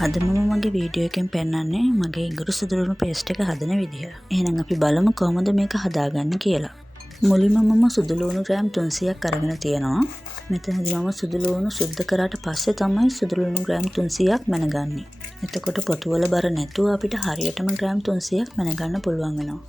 අද මම මගේ වීඩියෝ එකෙන් පෙන්නන්නේ මගේ ඉඟුරු සුදුලුණු පේස්ට් එක හදන විදිහ. එහෙනම් අපි බලමු කොහොමද මේක හදාගන්නේ කියලා. මුලින්ම මම සුදුලුණු ග්‍රෑම් 300ක් අරගෙන තියෙනවා. මෙතනදී මම සුදුලුණු සුද්ධ කරාට පස්සේ තමයි සුදුලුණු ග්‍රෑම් 300ක් මැනගන්නේ. එතකොට පොතුවල බර නැතුව අපිට හරියටම ග්‍රෑම් 300ක් මැනගන්න පුළුවන් වෙනවා.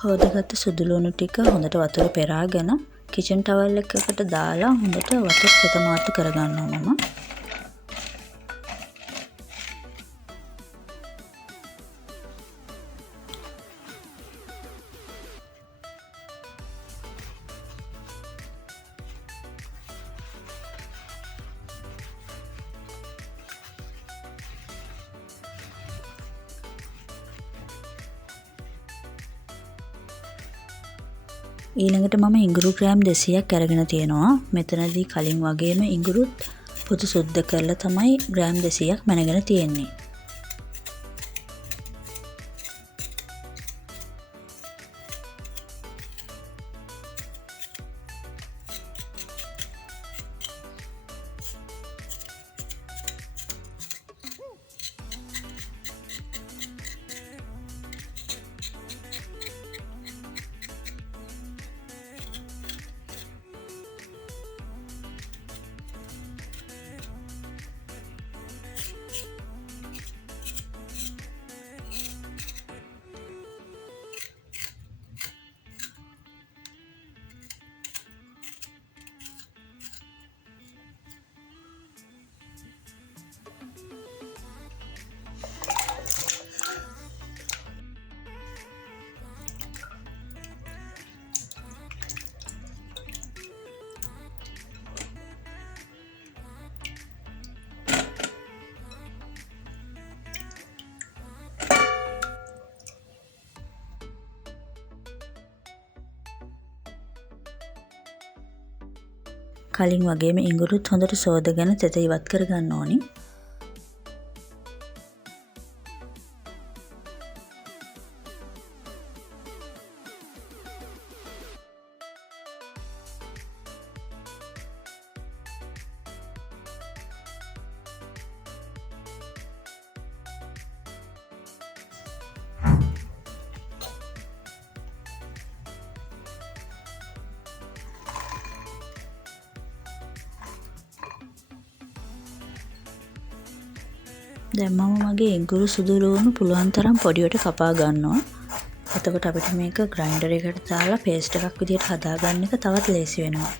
හොදගත්ත සුදුලුණු ටික හොඳට වතුර පෙරාගෙන කිචන් ටවල් එකකට දාලා හොඳට වතුර තෙතමාතු කරගන්නවා මම. ඊළඟට මම ඉඟුරු ග්‍රෑම් 200ක් අරගෙන තියෙනවා. මෙතනදී කලින් වගේම ඉඟුරුත් පොතු සුද්ධ කරලා තමයි ග්‍රෑම් 200ක් මැනගෙන තියෙන්නේ. කලින් වගේම ඉඟුරුත් හොඳට සෝදගෙන තෙත ඉවත් කරගන්න ඕනි. දැන් මම මගේ ඉඟුරු සුදුලුණු පුළුවන් තරම් පොඩියට කපා ගන්නවා. එතකොට අපිට මේක ග්‍රයින්ඩර් එකට දාලා පේස්ට් එකක් විදිහට හදාගන්න එක තවත් ලේසි වෙනවා.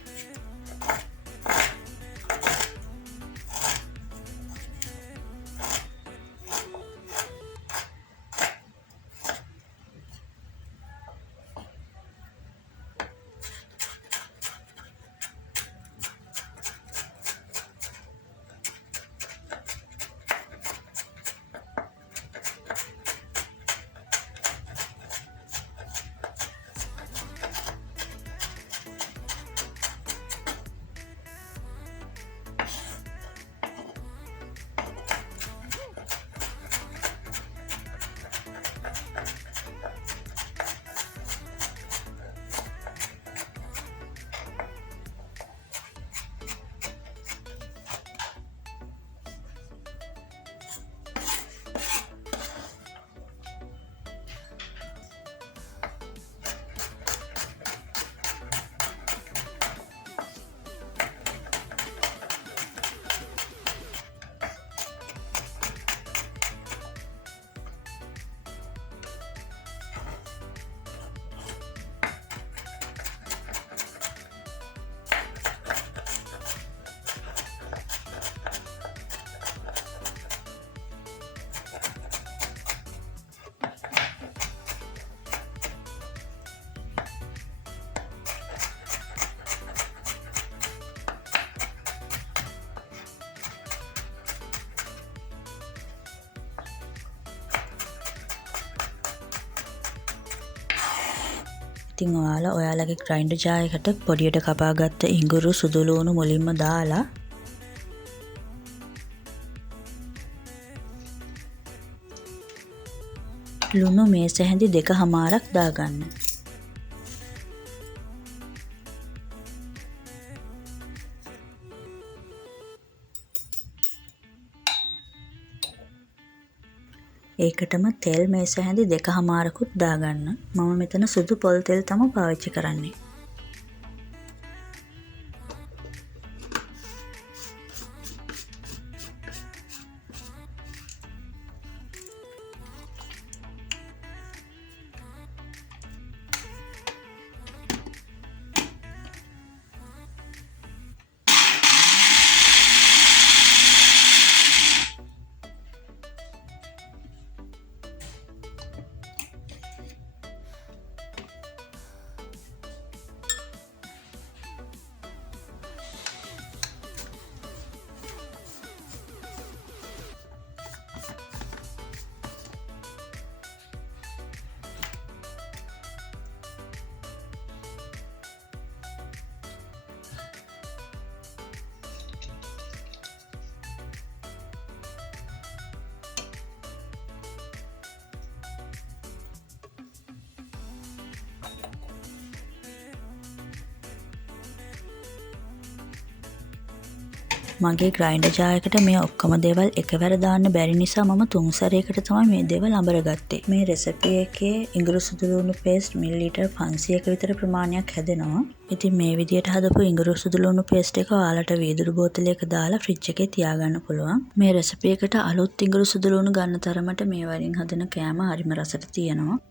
ඉතින් ඔයාලගේ ග්‍රයින්ඩර් ජාර් එකට පොඩියට කපාගත්ත ඉඟුරු සුදු ලුණු මුලින්ම දාලා ලුණු මේස හැඳි 2මාරක් දාගන්න. ඒකටම තෙල් මේස හැඳි 2මාරකුත් දාගන්න. මම මෙතන සුදු පොල් තෙල් තමයි පාවිච්චි කරන්නේ. මගේ ග්‍රයින්ඩර් ජාර් එකට මේ ඔක්කොම දේවල් එකවර දාන්න බැරි නිසා මම 3 සැරයකට තමයි මේ දේවල් අඹරගත්තේ. මේ රෙසිපි එකේ ඉඟුරු සුදු ලුණු පේස්ට් මිලිලීටර් 500ක විතර ප්‍රමාණයක් හැදෙනවා. ඉතින් මේ විදියට හදපු ඉඟුරු සුදු ලුණු පේස්ට් එක ඔයාලට වීදුරු බෝතලයක දාලා ෆ්‍රිජ් එකේ තියාගන්න පුළුවන්. මේ රෙසිපි එකට අලුත් ඉඟුරු සුදු ලුණු ගන්න තරමට මේ වලින් හදන කෑම හරිම රසට තියෙනවා.